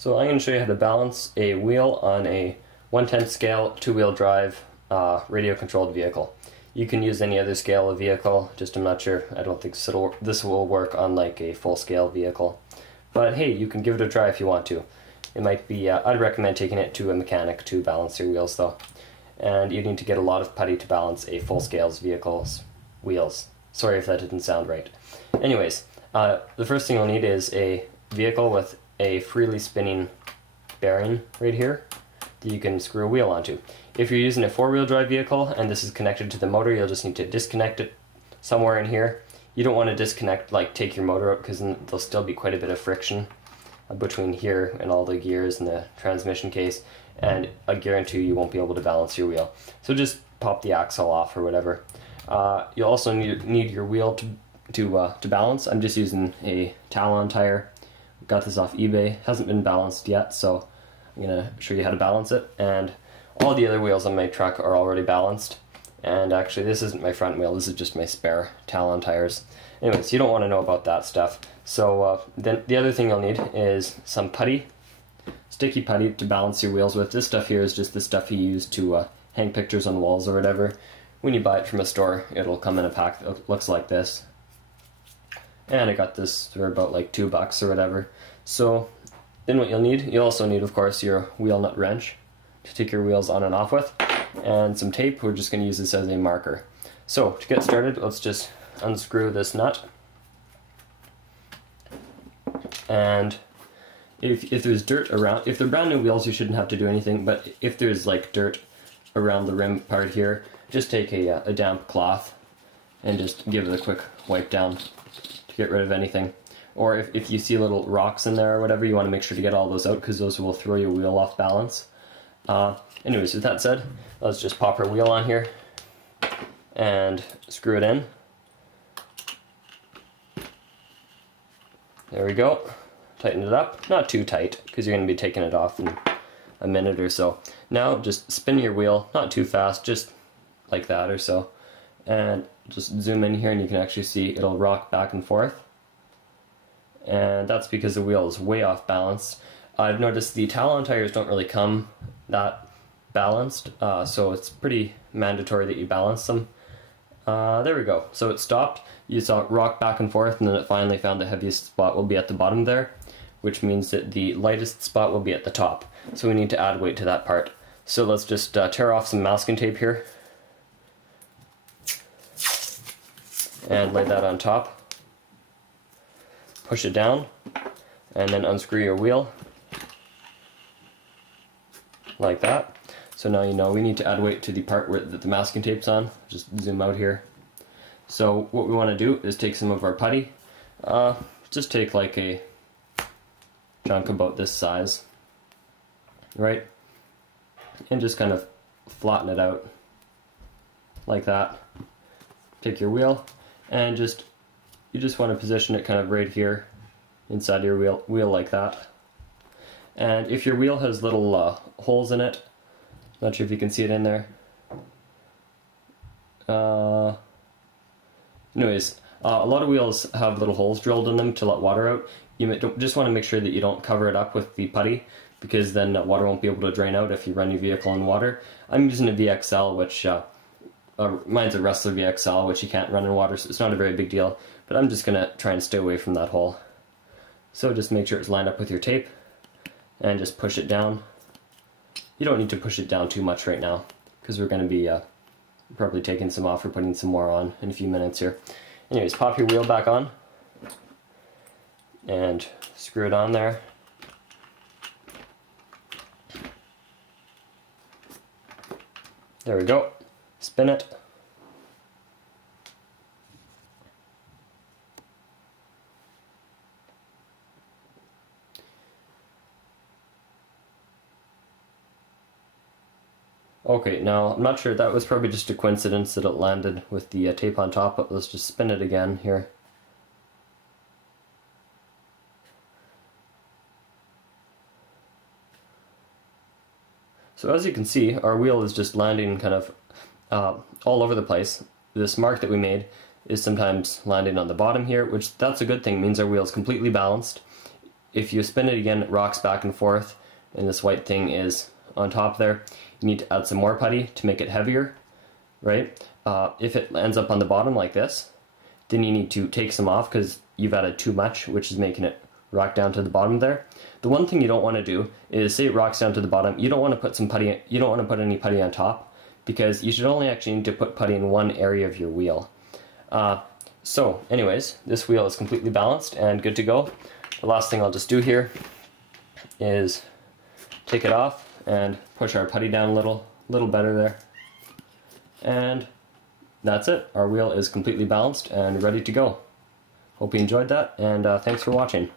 So I'm going to show you how to balance a wheel on a 1/10 scale, two-wheel drive, radio-controlled vehicle. You can use any other scale of vehicle, just I'm not sure, I don't think this will work on like a full-scale vehicle. But hey, you can give it a try if you want to. It might be, I'd recommend taking it to a mechanic to balance your wheels though. And you need to get a lot of putty to balance a full-scale vehicle's wheels. Sorry if that didn't sound right. Anyways, the first thing you'll need is a vehicle with a freely spinning bearing right here that you can screw a wheel onto. If you're using a four-wheel drive vehicle and this is connected to the motor, you'll just need to disconnect it somewhere in here. You don't want to disconnect, like take your motor out, because then there'll still be quite a bit of friction between here and all the gears and the transmission case, and I guarantee you won't be able to balance your wheel. So just pop the axle off or whatever. You'll also need your wheel to balance. I'm just using a Talon tire. Got this off eBay. Hasn't been balanced yet, so I'm gonna show you how to balance it. And all the other wheels on my truck are already balanced. And actually, this isn't my front wheel. This is just my spare Talon tires. Anyways, you don't want to know about that stuff. So then the other thing you'll need is some putty, sticky putty to balance your wheels with. This stuff here is just the stuff you use to hang pictures on walls or whatever. When you buy it from a store, it'll come in a pack that looks like this. And I got this for about like $2 or whatever. So then what you'll also need, of course, your wheel nut wrench to take your wheels on and off with, and some tape. We're just going to use this as a marker. So to get started, let's just unscrew this nut. And if there's dirt around, if they're brand new wheels, you shouldn't have to do anything, but if there's like dirt around the rim part here, just take a damp cloth and just give it a quick wipe down to get rid of anything. Or if you see little rocks in there or whatever, you want to make sure to get all those out, because those will throw your wheel off balance. Anyways, with that said, let's just pop our wheel on here and screw it in. There we go. Tighten it up. Not too tight, because you're going to be taking it off in a minute or so. Now just spin your wheel, not too fast, just like that or so. And just zoom in here and you can actually see it'll rock back and forth. And that's because the wheel is way off balance. I've noticed the Talon tires don't really come that balanced, so it's pretty mandatory that you balance them. There we go. So it stopped. You saw it rock back and forth, and then it finally found the heaviest spot will be at the bottom there, which means that the lightest spot will be at the top. So we need to add weight to that part. So let's just tear off some masking tape here and lay that on top. Push it down, and then unscrew your wheel, like that. So now you know we need to add weight to the part where the masking tape's on. Just zoom out here. So what we want to do is take some of our putty, just take like a chunk about this size, right? And just kind of flatten it out, like that. Take your wheel, and you just want to position it kind of right here inside your wheel like that. And if your wheel has little holes in it, not sure if you can see it in there. Anyways, a lot of wheels have little holes drilled in them to let water out. You just want to make sure that you don't cover it up with the putty, because then water won't be able to drain out if you run your vehicle in water. I'm using a VXL, which mine's a Wrestler VXL, which you can't run in water, so it's not a very big deal. But I'm just going to try and stay away from that hole. So just make sure it's lined up with your tape, and just push it down. You don't need to push it down too much right now, because we're going to be probably taking some off or putting some more on in a few minutes here. Anyways, pop your wheel back on, and screw it on there. There we go. Spin it. Okay, now I'm not sure, that was probably just a coincidence that it landed with the tape on top, but let's just spin it again here. So as you can see, our wheel is just landing kind of all over the place. This mark that we made is sometimes landing on the bottom here, which that's a good thing, means our wheel is completely balanced. if you spin it again, it rocks back and forth, and this white thing is on top there. You need to add some more putty to make it heavier, right? If it ends up on the bottom like this, then you need to take some off because you've added too much, which is making it rock down to the bottom there. The one thing you don't want to do is, say it rocks down to the bottom, you don't want to put some putty, you don't want to put any putty on top, because you should only actually need to put putty in one area of your wheel. So anyways, this wheel is completely balanced and good to go. The last thing I'll just do here is take it off and push our putty down a little better there. And that's it. Our wheel is completely balanced and ready to go. Hope you enjoyed that, and thanks for watching.